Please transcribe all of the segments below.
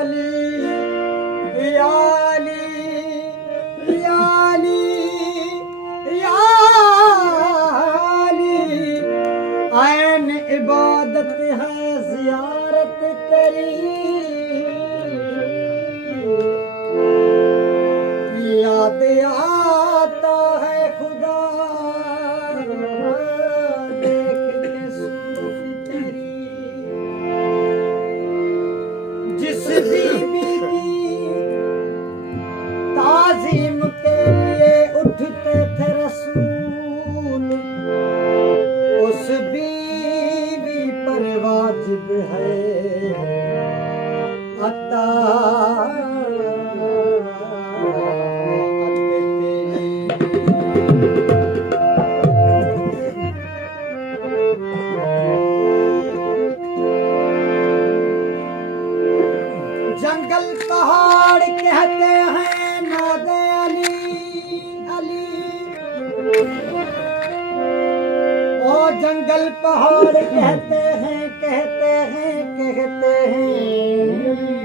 याली याली ऐन इबादत है ज़ियारत तेरी याद आता है खुदा देख के सूरत तेरी जिस बीबी की ताज़ीम के लिए उठते थे रसूल उस बीवी पर वाजिब है अता जंगल पहाड़ कहते हैं नादे अली अली ओ जंगल पहाड़ कहते हैं कहते हैं कहते हैं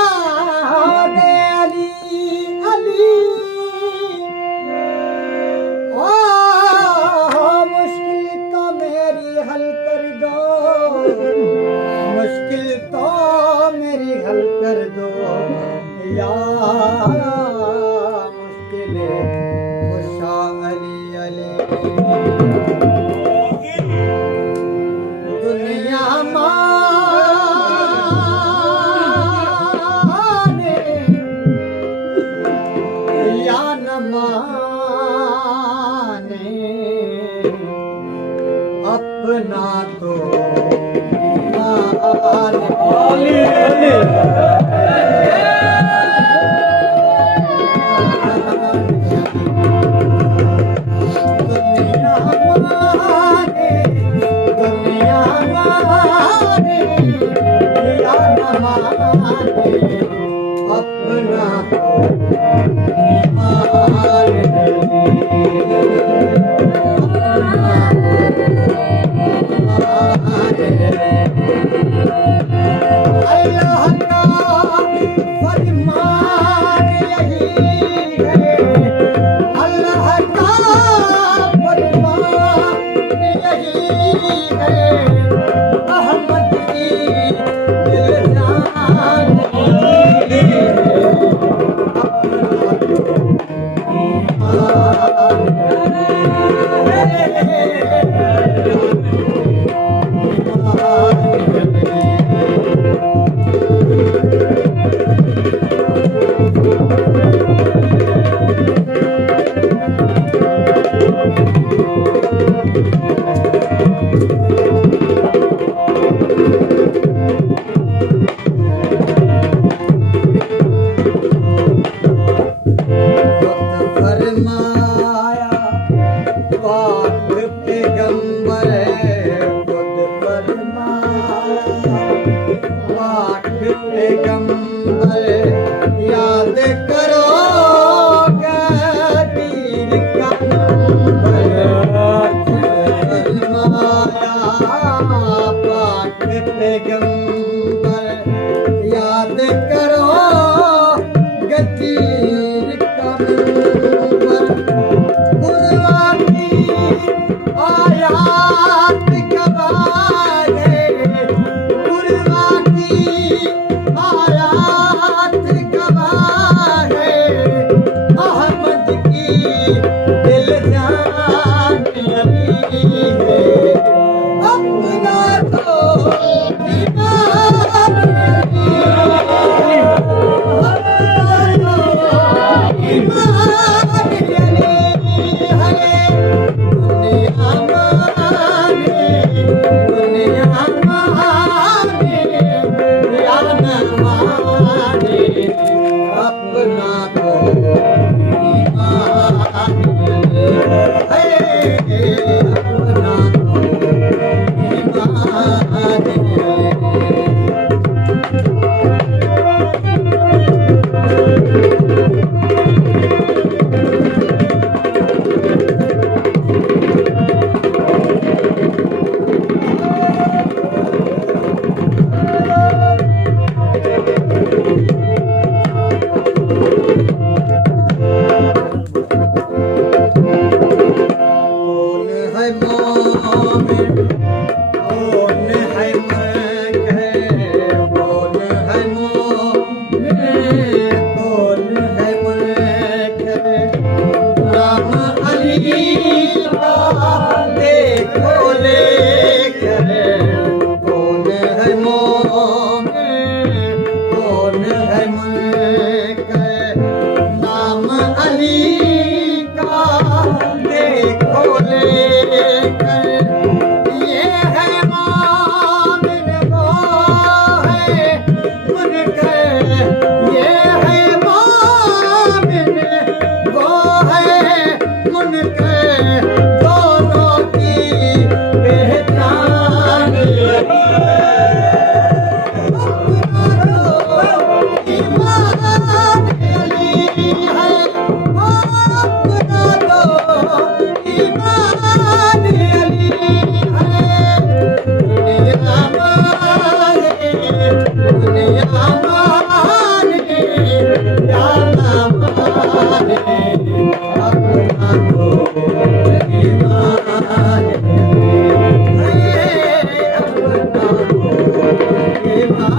नादे अली अली ओ मुश्किल तो मेरी हल कर दो मुश्किल तो मेरी हल कर दो या मुश्किल खुशा अली अली दुनिया माने या न माने अपना तो याद करो गदीर का पाक पैगंबर याद करो गदीर का कुर्बानी आयात गवाहे कुर्बानी आयात गवाहे अहमद की दिल जान अली है अपना तो ईमान अपना तो मोमिन कौन है मक्के कौन है मोमिन कौन है मक्के नाम अली का देखो लेकर कौन है मोमिन कौन है मक्के नाम अली का देखो लेकर ये है मोमिन वो है मुनकर ये है मोमिन वो है मुनकर दोनों की पहचान ईमान अली है अपना दो ईमान अली है दुनिया माने जाना माने अपना दो ईमान है अपना दो ईमान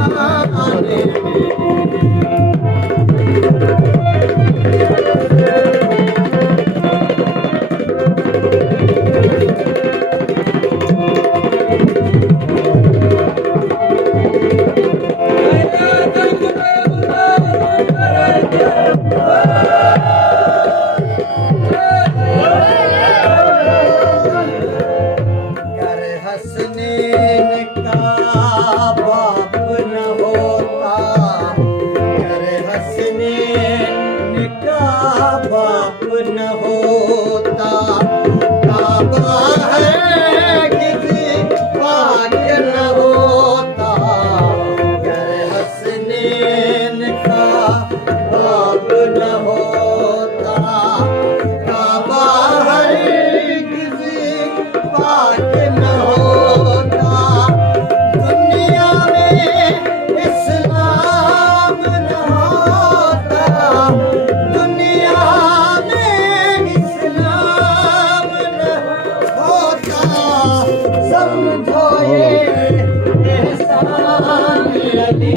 कर हंसने का बाप न होता कर हंसने का बाप न होता काबा है किसी पाक न होता कर हंसने का बाप न होता काबा है किसी पाक न होता दुनिया में इस्लाम न होता दुनिया में इस्लाम न होता समझो ये एहसान अली